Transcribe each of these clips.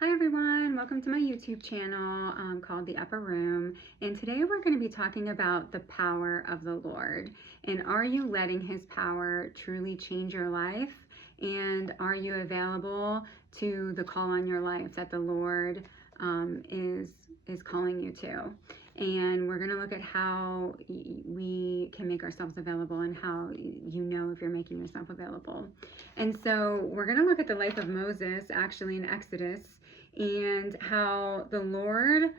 Hi everyone, welcome to my YouTube channel called The Upper Room, and today we're going to be talking about the power of the Lord. And are you letting His power truly change your life? And are you available to the call on your life that the Lord is calling you to? And we're going to look at how we can make ourselves available and how you know if you're making yourself available. And so we're going to look at the life of Moses actually in Exodus, and how the Lord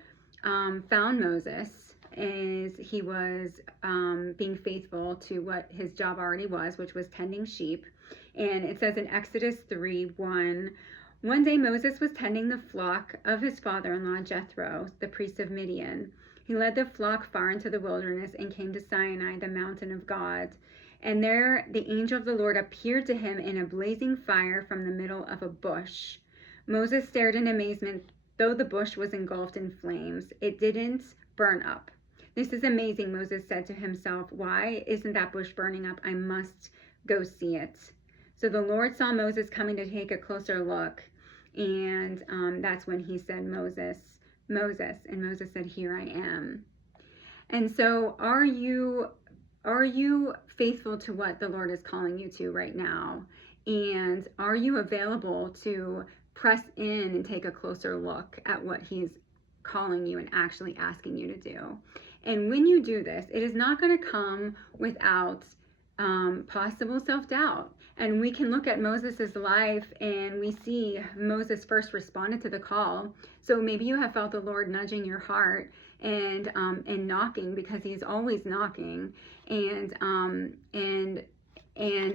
found Moses as he was being faithful to what his job already was, which was tending sheep. And it says in Exodus 3:1, one day Moses was tending the flock of his father-in-law Jethro, the priest of Midian. He led the flock far into the wilderness and came to Sinai, the mountain of God. And there the angel of the Lord appeared to him in a blazing fire from the middle of a bush. Moses stared in amazement. Though the bush was engulfed in flames, it didn't burn up. This is amazing, Moses said to himself. Why isn't that bush burning up? I must go see it. So the Lord saw Moses coming to take a closer look. And that's when he said, Moses, Moses. And Moses said, here I am. And so are you faithful to what the Lord is calling you to right now? And are you available to press in and take a closer look at what He's calling you and actually asking you to do? And when you do this, it is not going to come without possible self-doubt. And we can look at Moses's life and we see Moses first responded to the call. So maybe you have felt the Lord nudging your heart and knocking, because He's always knocking, and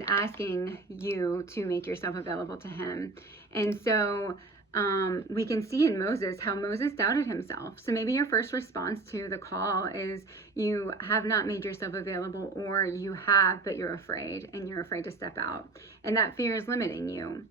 asking you to make yourself available to Him. And so we can see in Moses how Moses doubted himself. So maybe your first response to the call is you have not made yourself available, or you have, but you're afraid, and you're afraid to step out. And that fear is limiting you.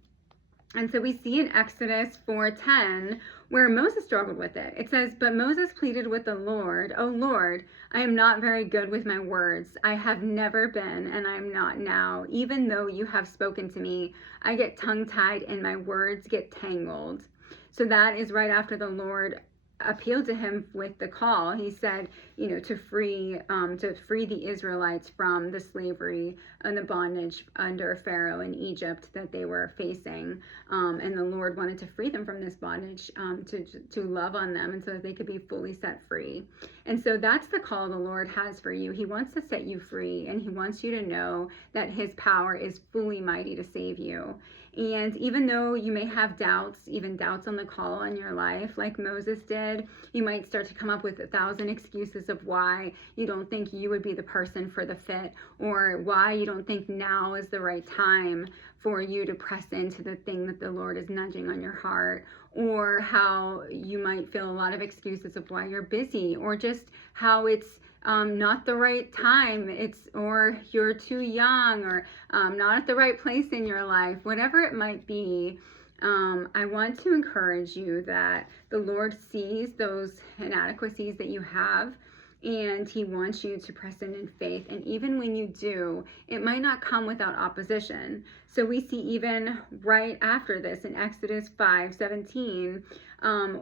And so we see in Exodus 4:10 where Moses struggled with it. It says, but Moses pleaded with the Lord, "O Lord, I am not very good with my words. I have never been, and I am not now. Even though you have spoken to me, I get tongue-tied and my words get tangled." So that is right after the Lord appealed to him with the call. He said, to free the Israelites from the slavery and the bondage under Pharaoh in Egypt that they were facing. And the Lord wanted to free them from this bondage, to love on them, and so that they could be fully set free. And so that's the call the Lord has for you. He wants to set you free, and He wants you to know that His power is fully mighty to save you. And even though you may have doubts, even doubts on the call on your life, like Moses did, you might start to come up with 1,000 excuses of why you don't think you would be the person for the fit, or why you don't think now is the right time for you to press into the thing that the Lord is nudging on your heart, or how you might feel a lot of excuses of why you're busy, or just how it's not the right time, or you're too young, or not at the right place in your life, whatever it might be. I want to encourage you that the Lord sees those inadequacies that you have, and He wants you to press in faith. And even when you do, it might not come without opposition. So we see even right after this in Exodus 5:17,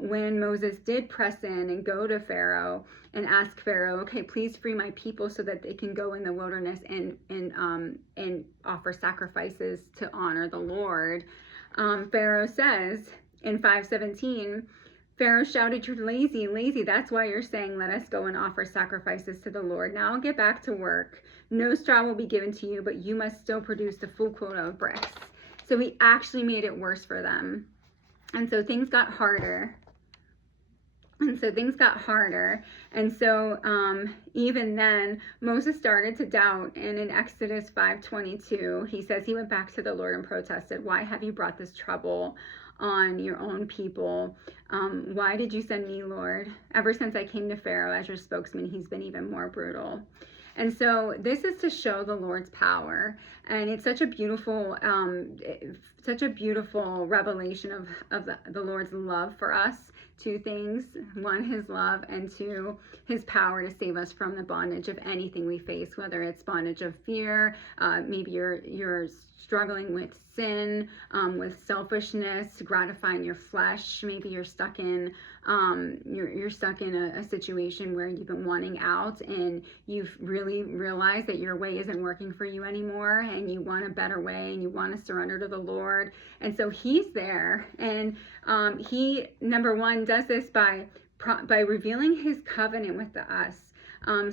when Moses did press in and go to Pharaoh and ask Pharaoh, okay, please free my people so that they can go in the wilderness and offer sacrifices to honor the Lord. Pharaoh says in 5:17, Pharaoh shouted, "You're lazy, lazy. That's why you're saying, let us go and offer sacrifices to the Lord. Now get back to work. No straw will be given to you, but you must still produce the full quota of bricks." So He actually made it worse for them. And so things got harder. And so even then, Moses started to doubt. And in Exodus 5:22, he says he went back to the Lord and protested, "Why have you brought this trouble on your own people? Why did you send me, Lord? Ever since I came to Pharaoh as your spokesman, he's been even more brutal." And so this is to show the Lord's power. And it's such a beautiful revelation of the Lord's love for us. Two things: one, his love, and two, his power to save us from the bondage of anything we face, whether it's bondage of fear, maybe you're struggling with sin, with selfishness, gratifying your flesh. Maybe you're stuck in you're stuck in a situation where you've been wanting out, and you've really realized that your way isn't working for you anymore, and you want a better way, and you want to surrender to the Lord. And so he's there, and he, number one, does this by revealing his covenant with us.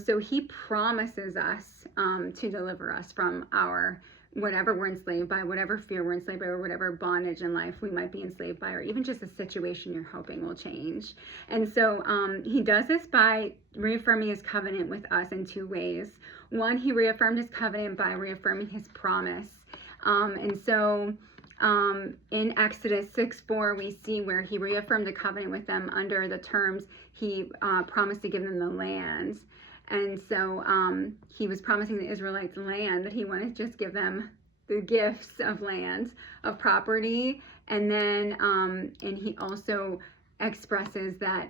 So he promises us to deliver us from our whatever we're enslaved by, whatever fear we're enslaved by, or whatever bondage in life we might be enslaved by, or even just a situation you're hoping will change. And so he does this by reaffirming his covenant with us in two ways. One, he reaffirmed his covenant by reaffirming his promise. And so in Exodus 6:4, we see where he reaffirmed the covenant with them under the terms he promised to give them the land. And so he was promising the Israelites land, that he wanted to just give them the gifts of land, of property. And then, and he also expresses that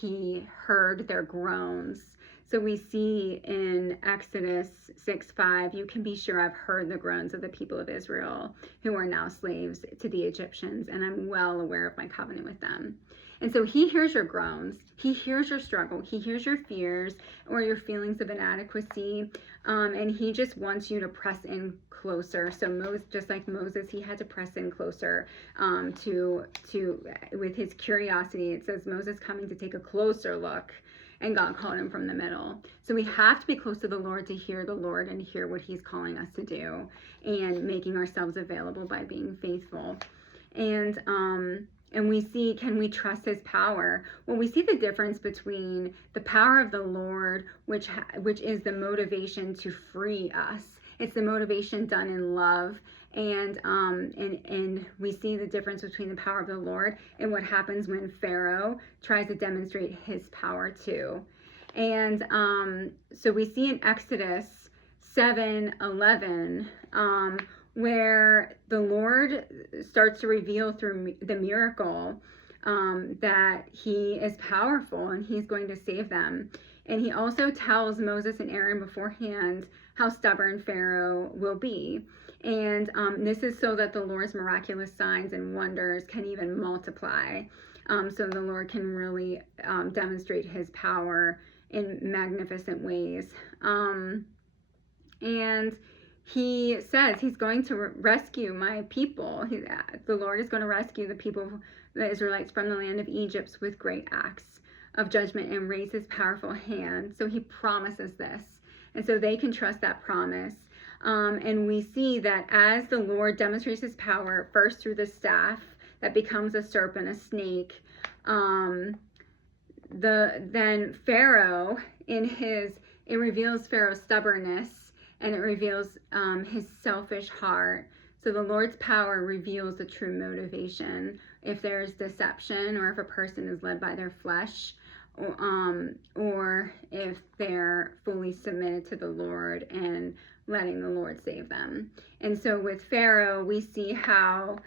he heard their groans. So we see in Exodus 6:5, you can be sure I've heard the groans of the people of Israel who are now slaves to the Egyptians, and I'm well aware of my covenant with them. And so he hears your groans, he hears your struggle, he hears your fears or your feelings of inadequacy, and he just wants you to press in closer. So just like Moses, he had to press in closer with his curiosity. It says Moses coming to take a closer look, and God called him from the middle. So we have to be close to the Lord to hear the Lord and hear what he's calling us to do, and making ourselves available by being faithful. And we see, can we trust his power? Well, we see the difference between the power of the Lord, which is the motivation to free us. It's the motivation done in love. And we see the difference between the power of the Lord and what happens when Pharaoh tries to demonstrate his power too. And so we see in Exodus 7:11, where the Lord starts to reveal through the miracle that he is powerful and he's going to save them. And he also tells Moses and Aaron beforehand how stubborn Pharaoh will be. And this is so that the Lord's miraculous signs and wonders can even multiply. So the Lord can really demonstrate his power in magnificent ways. And he says he's going to rescue my people. The Lord is going to rescue the people, the Israelites, from the land of Egypt with great acts of judgment and raise his powerful hand. So he promises this. And so they can trust that promise. And we see that as the Lord demonstrates his power, first through the staff that becomes a serpent, a snake, then Pharaoh, it reveals Pharaoh's stubbornness, and it reveals his selfish heart. So the Lord's power reveals the true motivation. If there's deception, or if a person is led by their flesh, or if they're fully submitted to the Lord and letting the Lord save them. And so with Pharaoh, we see how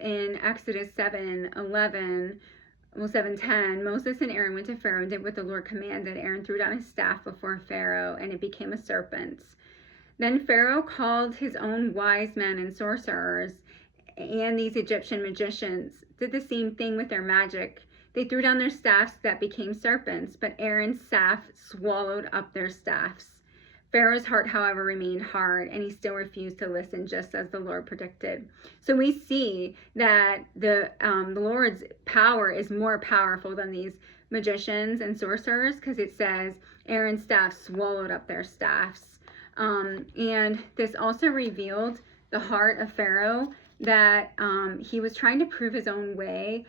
in Exodus 7:11, 7:10, Moses and Aaron went to Pharaoh and did what the Lord commanded. Aaron threw down his staff before Pharaoh, and it became a serpent. Then Pharaoh called his own wise men and sorcerers, and these Egyptian magicians did the same thing with their magic. They threw down their staffs that became serpents, but Aaron's staff swallowed up their staffs. Pharaoh's heart, however, remained hard, and he still refused to listen, just as the Lord predicted. So we see that the Lord's power is more powerful than these magicians and sorcerers, because it says Aaron's staff swallowed up their staffs. And this also revealed the heart of Pharaoh, that he was trying to prove his own way